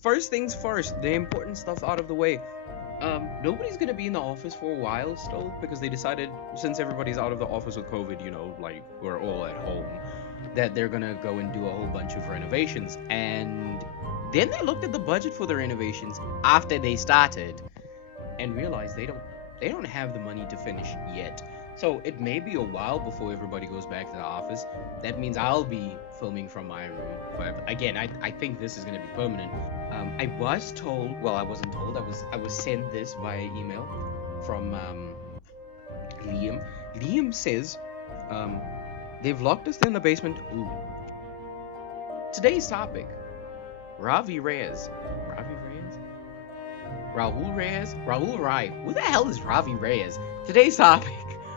First things first, the important stuff out of the way. Nobody's gonna be in the office for a while still because they decided, since everybody's out of the office with COVID, like we're all at home, that they're gonna go and do a whole bunch of renovations. And then they looked at the budget for the renovations after they started and realized they don't have the money to finish yet. So it may be a while before everybody goes back to the office. That means I'll be filming from my room. But again, I think this is gonna be permanent. I was told, well, I wasn't told. I was sent this via email from Liam. Liam says, um, they've locked us in the basement. Ooh. Today's topic: Ravi Reyes. Ravi Reyes? Rahul Reyes? Rahul Rai. Who the hell is Ravi Reyes? Today's topic: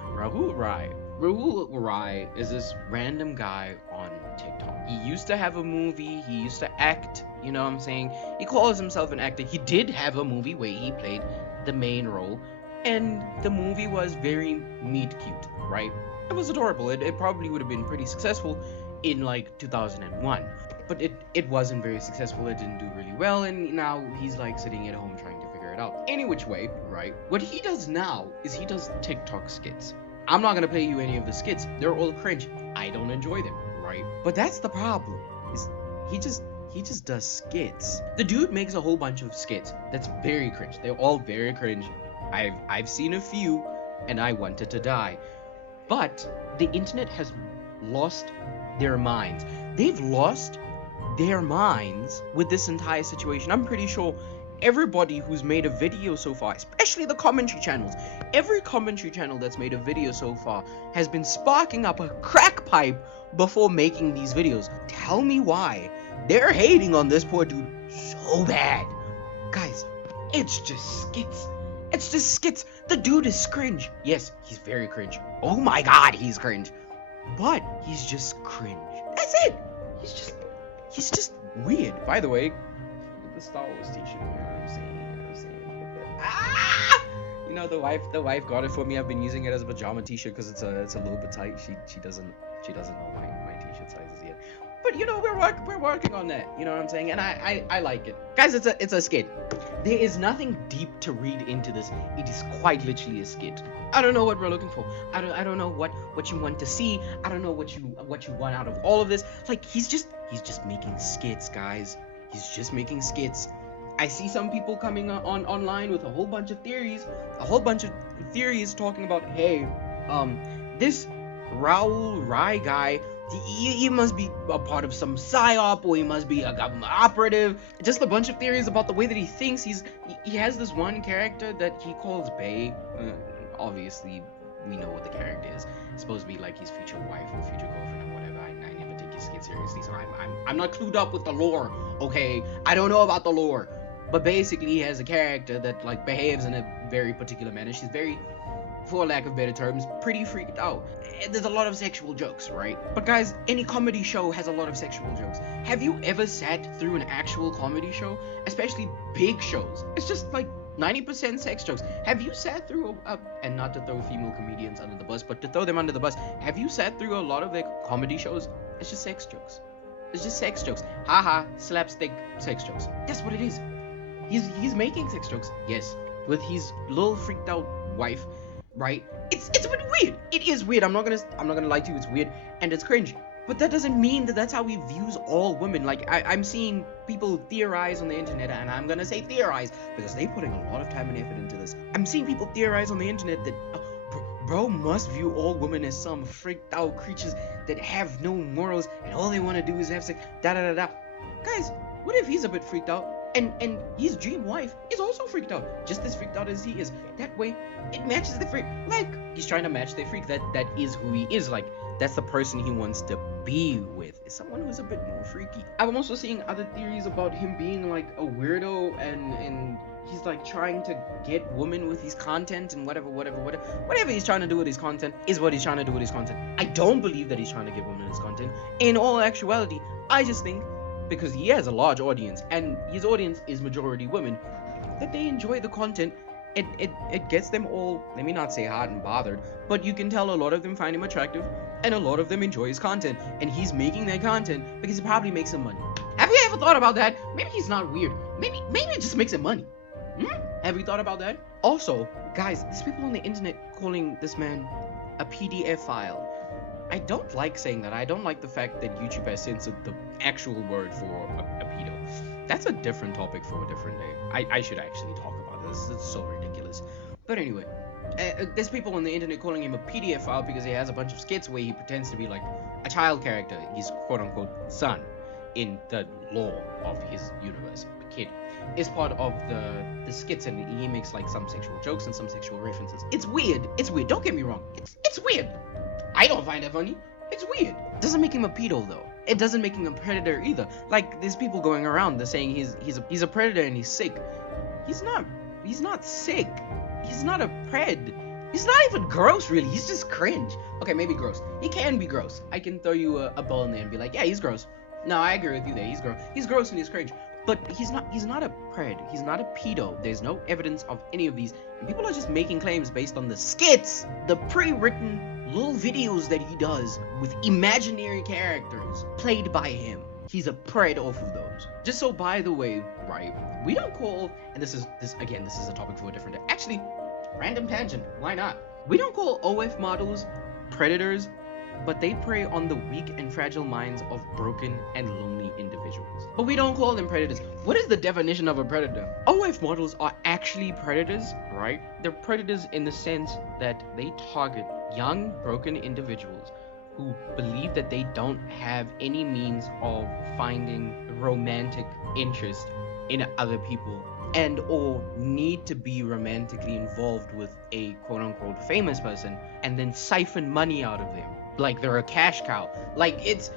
Rahul Rai. Rahul Rai is this random guy on TikTok. He used to have a movie, he used to act, you know what I'm saying? He calls himself an actor. He did have a movie where he played the main role, and the movie was very meet cute, right? It was adorable. It probably would have been pretty successful in like 2001. But it wasn't very successful. It didn't do really well, and now he's like sitting at home trying to figure it out. Any which way, right? What he does now is he does TikTok skits. I'm not gonna play you any of the skits. They're all cringe. I don't enjoy them, right? But that's the problem. Is he just does skits. The dude makes a whole bunch of skits that's very cringe. They're all very cringe. I've seen a few, and I wanted to die. But the internet has lost their minds. They've lost their minds with this entire situation. I'm pretty sure everybody who's made a video so far, especially the commentary channels, every commentary channel that's made a video so far has been sparking up a crack pipe before making these videos. Tell me why they're hating on this poor dude so bad. Guys, it's just skits. It's just skits. The dude is cringe. Yes, he's very cringe. Oh my god, he's cringe. But he's just cringe. That's it. He's just weird. By the way, the Star Wars t-shirt. You know what I'm saying? You know what I'm saying? Ah! You know, the wife got it for me. I've been using it as a pajama t-shirt because it's a little bit tight. She doesn't know my t-shirt sizes yet. But you know, we're working on that. You know what I'm saying? And I like it. Guys, it's a skit. There is nothing deep to read into this. It is quite literally a skit. I don't know what we're looking for. I don't know what you want to see. I don't know what you want out of all of this. Like he's just making skits, guys. He's just making skits. I see some people coming online with a whole bunch of theories talking about, hey, this Rahul Rai guy, he must be a part of some psyop, or he must be a government operative. Just a bunch of theories about the way that he thinks. He has this one character that he calls Bay. Obviously, we know what the character is. It's supposed to be like his future wife or future girlfriend or whatever. I never take his skit seriously, so I'm not clued up with the lore. Okay, I don't know about the lore, but basically he has a character that like behaves in a very particular manner. She's very, for lack of better terms, pretty freaked out. There's a lot of sexual jokes, right? But guys, any comedy show has a lot of sexual jokes. Have you ever sat through an actual comedy show? Especially big shows. It's just like 90% sex jokes. Have you sat through and not to throw female comedians under the bus, but to throw them under the bus, have you sat through a lot of their comedy shows? It's just sex jokes. It's just sex jokes. Haha, slapstick sex jokes. That's what it is. He's making sex jokes, yes, with his little freaked out wife, right? It's a bit weird. It is weird. I'm not gonna lie to you. It's weird and it's cringe. But that doesn't mean that that's how he views all women. Like I'm seeing people theorize on the internet, and I'm gonna say theorize because they're putting a lot of time and effort into this. I'm seeing people theorize on the internet that bro must view all women as some freaked out creatures that have no morals and all they want to do is have sex. Da da da da. Guys, what if he's a bit freaked out? And his dream wife is also freaked out, just as freaked out as he is. That way, it matches the freak. Like he's trying to match the freak. That is who he is. Like that's the person he wants to be with. Is someone who's a bit more freaky. I'm also seeing other theories about him being like a weirdo, and he's like trying to get women with his content and whatever he's trying to do with his content is what he's trying to do with his content. I don't believe that he's trying to get women his content. In all actuality, I just think, because he has a large audience and his audience is majority women, that they enjoy the content. It gets them all, let me not say hot and bothered, but you can tell a lot of them find him attractive and a lot of them enjoy his content, and he's making that content because he probably makes some money. Have Have you ever thought about that? Maybe he's not weird. Maybe it just makes him money. Have you thought about that? Also, guys, there's people on the internet calling this man a PDF file. I don't like saying that. I don't like the fact that YouTube has censored the actual word for a pedo. That's a different topic for a different day. I should actually talk about this. It's so ridiculous. But anyway, there's people on the internet calling him a PDF file because he has a bunch of skits where he pretends to be like a child character. He's quote-unquote son in the lore of his universe. The kid is part of the skits, and he makes like some sexual jokes and some sexual references. It's weird. Don't get me wrong. It's weird. I don't find it funny. It's weird. Doesn't make him a pedo though. It doesn't make him a predator either. Like, there's people going around, they're saying he's a predator and he's sick. He's not sick. He's not a pred. He's not even gross, really. He's just cringe. Okay, maybe gross. He can be gross. I can throw you a ball in there and be like, yeah, he's gross. No, I agree with you there. He's gross. He's gross and he's cringe. But he's not a pred. He's not a pedo. There's no evidence of any of these. And people are just making claims based on the skits, the pre-written little videos that he does with imaginary characters played by him. He's a pred off of those. Just so, by the way, right, we don't call, and this is a topic for a different day. Actually, random tangent, why not? We don't call OF models predators, but they prey on the weak and fragile minds of broken and lonely individuals. But we don't call them predators. What is the definition of a predator? OF models are actually predators, right? They're predators in the sense that they target young, broken individuals who believe that they don't have any means of finding romantic interest in other people, and or need to be romantically involved with a quote-unquote famous person and then siphon money out of them like they're a cash cow. Like, it's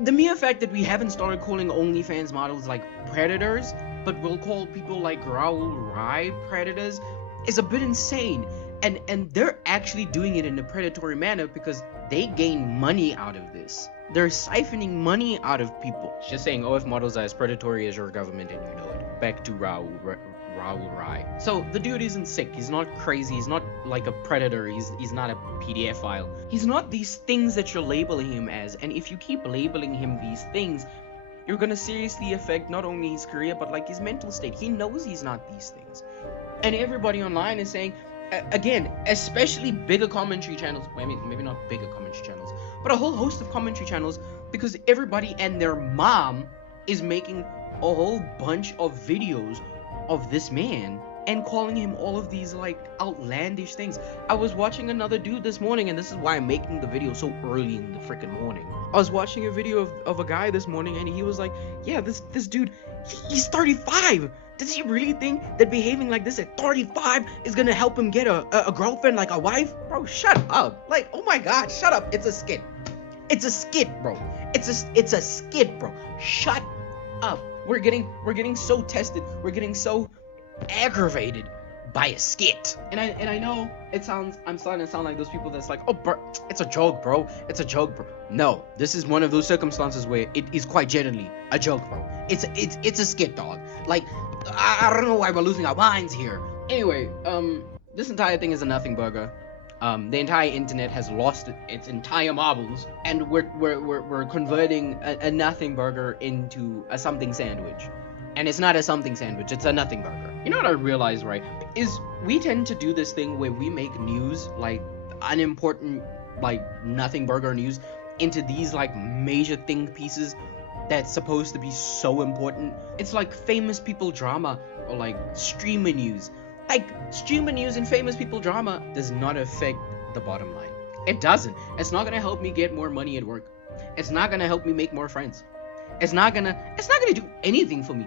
the mere fact that we haven't started calling OnlyFans models like predators, but we'll call people like Rahul Rai predators, is a bit insane. And they're actually doing it in a predatory manner because they gain money out of this. They're siphoning money out of people. Just saying, OF models are as predatory as your government, and you know it. Back to Rahul Rai. So the dude isn't sick. He's not crazy. He's not like a predator. He's not a PDF file. He's not these things that you're labeling him as. And if you keep labeling him these things, you're gonna seriously affect not only his career but like his mental state. He knows he's not these things. And everybody online is saying, again, especially bigger commentary channels, well, I mean, maybe not bigger commentary channels, but a whole host of commentary channels, because everybody and their mom is making a whole bunch of videos of this man and calling him all of these like outlandish things. I was watching another dude this morning, and this is why I'm making the video so early in the freaking morning. I was watching a video of a guy this morning, and he was like, yeah, this dude, he's 35. Does he really think that behaving like this at 35 is gonna help him get a girlfriend, like a wife? Bro, shut up. Like, oh my god, shut up. It's a skit. It's a skit, bro. It's a skit, bro. Shut up. We're getting so tested. We're getting so aggravated by a skit. And I know I'm starting to sound like those people that's like, oh, bro, it's a joke, bro. It's a joke, bro. No, this is one of those circumstances where it is quite generally a joke, bro. It's a skit, dog. Like, I don't know why we're losing our minds here. Anyway, this entire thing is a nothing burger. The entire internet has lost its entire marbles, and we're converting a nothing burger into a something sandwich. And it's not a something sandwich, it's a nothing burger. You know what I realized, right? Is we tend to do this thing where we make news, like unimportant, like nothing burger news, into these like major think pieces that's supposed to be so important. It's like famous people drama or like streamer news. Like, streamer news and famous people drama does not affect the bottom line. It doesn't. It's not gonna help me get more money at work. It's not gonna help me make more friends. It's not gonna do anything for me.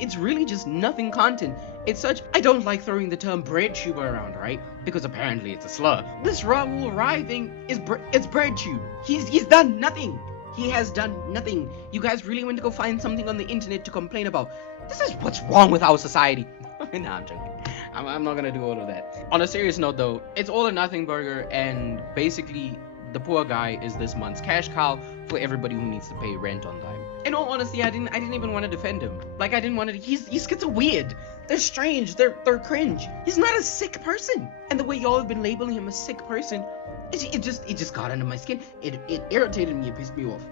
It's really just nothing content. It's such, I don't like throwing the term bread tuber around, right? Because apparently it's a slur. This Rahul Rai thing it's bread tube. He's done nothing. He has done nothing. You guys really want to go find something on the internet to complain about. This is what's wrong with our society. Nah, I'm joking. I'm not gonna do all of that. On a serious note though, it's all or nothing burger, and basically the poor guy is this month's cash cow for everybody who needs to pay rent on time. In all honesty, I didn't even want to defend him. Like, I didn't want to. These skits are weird. They're strange. They're cringe. He's not a sick person. And the way y'all have been labeling him a sick person, it just got under my skin. It irritated me. It pissed me off.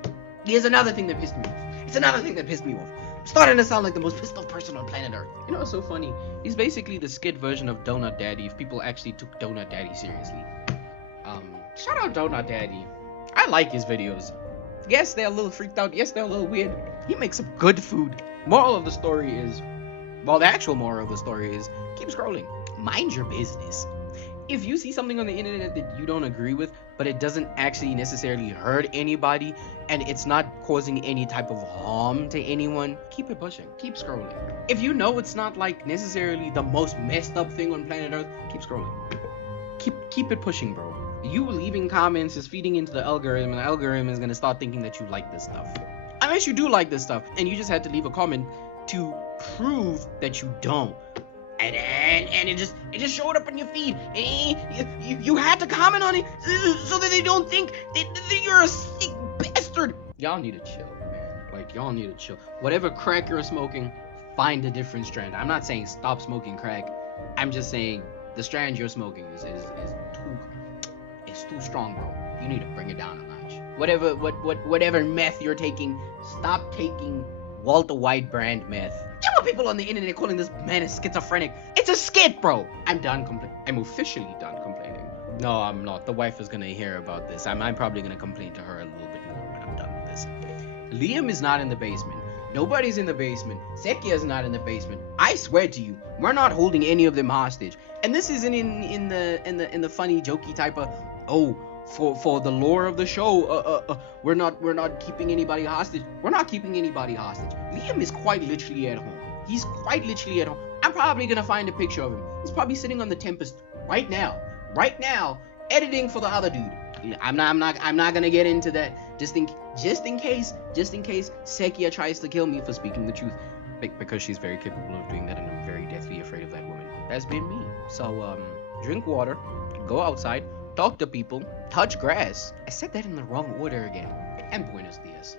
Here's another thing that pissed me off. It's another thing that pissed me off. I'm starting to sound like the most pissed off person on planet Earth. You know what's so funny? He's basically the skit version of Donut Daddy if people actually took Donut Daddy seriously. Shout out Donut Daddy. I like his videos. Yes, they're a little freaked out. Yes, they're a little weird. He makes some good food. Moral of the story is, well, the actual moral of the story is, keep scrolling. Mind your business. If you see something on the internet that you don't agree with, but it doesn't actually necessarily hurt anybody, and it's not causing any type of harm to anyone, keep it pushing. Keep scrolling. If you know it's not like necessarily the most messed up thing on planet Earth, keep scrolling. Keep it pushing, bro. You leaving comments is feeding into the algorithm, and the algorithm is gonna start thinking that you like this stuff. Unless you do like this stuff, and you just had to leave a comment to prove that you don't. And it just showed up on your feed. You had to comment on it so that they don't think that you're a sick bastard. Y'all need to chill, man. Like, y'all need to chill. Whatever crack you're smoking, find a different strand. I'm not saying stop smoking crack. I'm just saying the strand you're smoking is too strong, bro. You need to bring it down a notch. Whatever meth you're taking, stop taking Walter White brand meth. There were people on the internet calling this man a schizophrenic. It's a skit, bro. I'm done complaining. I'm officially done complaining. No, I'm not. The wife is gonna hear about this. I'm probably gonna complain to her a little bit more when I'm done with this. Liam is not in the basement. Nobody's in the basement. Sekia is not in the basement. I swear to you, we're not holding any of them hostage. And this isn't in the funny, jokey type of, oh, for the lore of the show, we're not keeping anybody hostage. We're not keeping anybody hostage. Liam is quite literally at home. He's quite literally at home. I'm probably gonna find a picture of him. He's probably sitting on the Tempest right now, editing for the other dude. I'm not gonna get into that. Just in case Sekia tries to kill me for speaking the truth, because she's very capable of doing that, and I'm very deathly afraid of that woman. That's been me. So drink water, go outside, talk to people, touch grass. I said that in the wrong order again. And Buenos Dias.